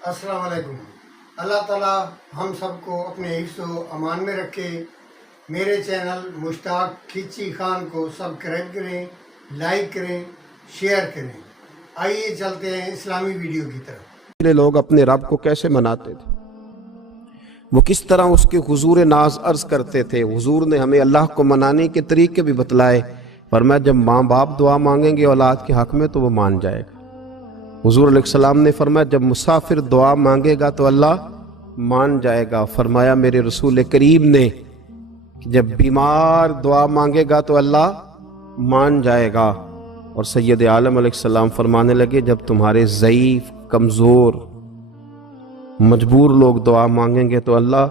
अस्सलाम वालेकुम। अल्लाह ताला हम सबको अपने हिफ्ज़ व अमान में रखे। मेरे चैनल मुश्ताक खिची खान को सब्सक्राइब करें, लाइक करें, शेयर करें। आइए चलते हैं इस्लामी वीडियो की तरफ। लोग अपने रब को कैसे मनाते थे, वो किस तरह उसके हुजूर नाज अर्ज करते थे। हुजूर ने हमें अल्लाह को मनाने के तरीके भी बतलाए। फरमाया जब माँ बाप दुआ मांगेंगे औलाद के हक में तो वो मान जाएगा। हुजूर अलैहिस्सलाम ने फरमाया जब मुसाफिर दुआ मांगेगा तो अल्लाह मान जाएगा। फरमाया मेरे रसूल करीम ने जब बीमार दुआ मांगेगा तो अल्लाह मान जाएगा। और सैयद आलम अलैहिस्सलाम फरमाने लगे जब तुम्हारे ज़ईफ, कमज़ोर, मजबूर लोग दुआ मांगेंगे तो अल्लाह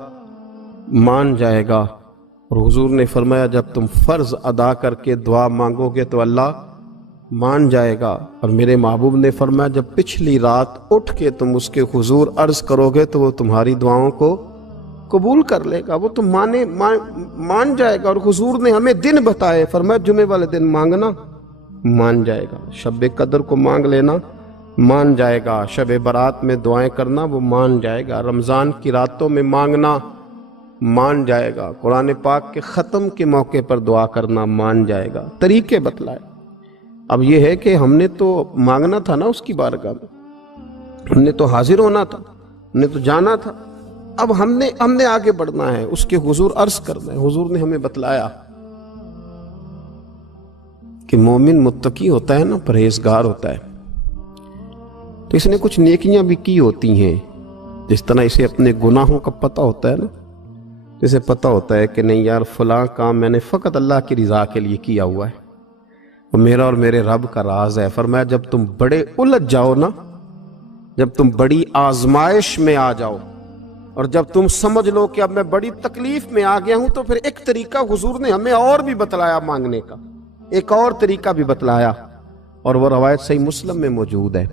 मान जाएगा। और हुजूर ने फरमाया जब तुम फ़र्ज़ अदा करके दुआ मांगोगे तो अल्लाह मान जाएगा। और मेरे महबूब ने फरमाया जब पिछली रात उठ के तुम उसके हुजूर अर्ज़ करोगे तो वो तुम्हारी दुआओं को कबूल कर लेगा, वो तुम मान जाएगा। और हुजूर ने हमें दिन बताए, फरमाया जुमे वाले दिन मांगना मान जाएगा, शब कदर को मांग लेना मान जाएगा, शब बारात में दुआएं करना वो मान जाएगा, रमज़ान की रातों में मांगना मान जाएगा, कुरान पाक के ख़त्म के मौके पर दुआ करना मान जाएगा। तरीके बतलाए। अब ये है कि हमने तो मांगना था ना उसकी बारगाह में, हमने तो हाजिर होना था, हमने तो जाना था। अब हमने आगे बढ़ना है, उसके हुजूर अर्ज करना है। हुजूर ने हमें बतलाया कि मोमिन मुत्तकी होता है ना, परहेजगार होता है, तो इसने कुछ नेकियां भी की होती हैं। जिस तरह इसे अपने गुनाहों का पता होता है ना, जैसे पता होता है कि नहीं यार फलां काम मैंने फ़कत अल्लाह की रज़ा के लिए किया हुआ है, वो मेरा और मेरे रब का राज है। फरमाया जब तुम बड़े उलझ जाओ ना, जब तुम बड़ी आजमाइश में आ जाओ और जब तुम समझ लो कि अब मैं बड़ी तकलीफ में आ गया हूं, तो फिर एक तरीका हुजूर ने हमें और भी बतलाया मांगने का, एक और तरीका भी बतलाया। और वो रवायत सही मुस्लिम में मौजूद है।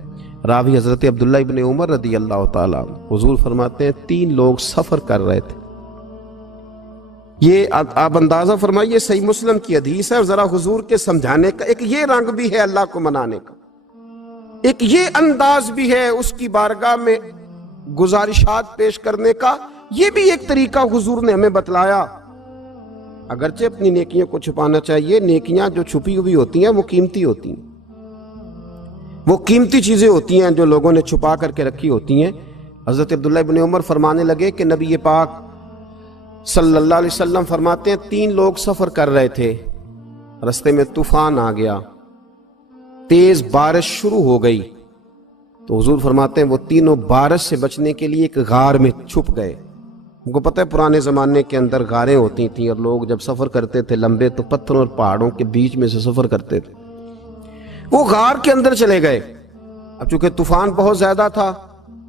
रावी हजरत अब्दुल्ला इब्न उमर रदी अल्लाह ताला हुजूर फरमाते हैं 3 लोग सफर कर रहे थे। ये आप अंदाजा फरमाइए, सही मुस्लिम की हदीस है। और जरा हुजूर के समझाने का एक ये रंग भी है अल्लाह को मनाने का, एक ये अंदाज भी है उसकी बारगाह में गुजारिशात पेश करने का। ये भी एक तरीका हुजूर ने हमें बतलाया। अगरचे अपनी नेकियों को छुपाना चाहिए, नेकियां जो छुपी हुई होती हैं वो कीमती होती हैं, वो कीमती चीजें होती हैं जो लोगों ने छुपा करके रखी होती हैं। हजरत अब्दुल्ला इब्न उमर फरमाने लगे कि नबी पाक सल्लल्लाहु अलैहि वसल्लम फरमाते हैं 3 लोग सफर कर रहे थे, रास्ते में तूफान आ गया, तेज बारिश शुरू हो गई। तो हुजूर फरमाते हैं वो तीनों बारिश से बचने के लिए एक गार में छुप गए। उनको पता है पुराने ज़माने के अंदर गारें होती थी और लोग जब सफ़र करते थे लंबे तो पत्थरों और पहाड़ों के बीच में से सफ़र करते थे। वो गार के अंदर चले गए। अब चूंकि तूफान बहुत ज़्यादा था,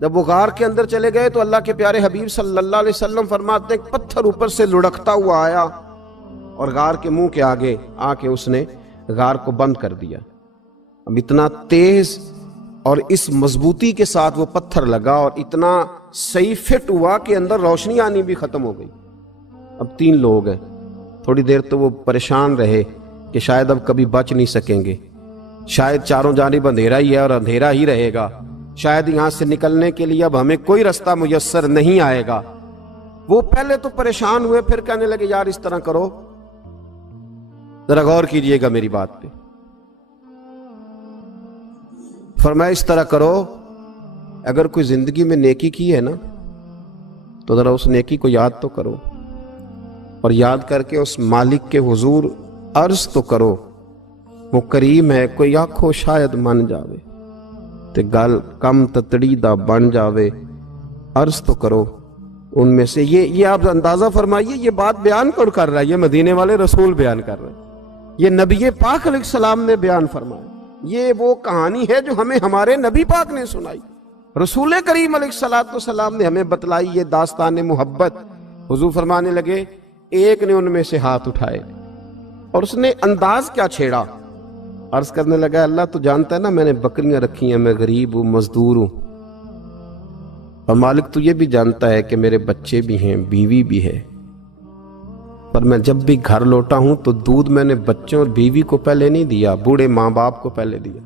जब वो गार के अंदर चले गए तो अल्लाह के प्यारे हबीब सल्लल्लाहु अलैहि वसल्लम फरमाते हैं पत्थर ऊपर से लुढ़कता हुआ आया और गार के मुंह के आगे आके उसने गार को बंद कर दिया। अब इतना तेज और इस मजबूती के साथ वो पत्थर लगा और इतना सही फिट हुआ कि अंदर रोशनी आनी भी खत्म हो गई। अब 3 लोग हैं। थोड़ी देर तो वो परेशान रहे कि शायद अब कभी बच नहीं सकेंगे, शायद चारों जानिब अंधेरा ही है और अंधेरा ही रहेगा, शायद यहां से निकलने के लिए अब हमें कोई रास्ता मुयस्सर नहीं आएगा। वो पहले तो परेशान हुए, फिर कहने लगे यार इस तरह करो, जरा गौर कीजिएगा मेरी बात पे। फरमाया इस तरह करो, अगर कोई जिंदगी में नेकी की है ना तो जरा उस नेकी को याद तो करो और याद करके उस मालिक के हुजूर अर्ज तो करो। वो करीम है, कोई आखो शायद मन जावे ते गल कम ततड़ी दा बन जावे, अर्ज तो करो उनमें से। ये आप अंदाजा फरमाइए, ये बात बयान कौन कर रहा है? ये मदीने वाले रसूल बयान कर रहे हैं, ये नबी पाक अलैहिस्सलाम ने बयान फरमाया। ये वो कहानी है जो हमें हमारे नबी पाक ने सुनाई, रसूल करीम अलैहिस्सलाम ने हमें बतलाई। ये दास्तान मोहब्बत। हुजूर फरमाने लगे एक ने उनमें से हाथ उठाए और उसने अंदाज क्या छेड़ा, अर्ज करने लगा अल्लाह तो जानता है ना मैंने बकरियां रखी हैं, मैं गरीब हूं, मजदूर हूं, और मालिक तू ये भी जानता है कि मेरे बच्चे भी हैं, बीवी भी है, पर मैं जब भी घर लौटा हूं तो दूध मैंने बच्चों और बीवी को पहले नहीं दिया, बूढ़े माँ बाप को पहले दिया।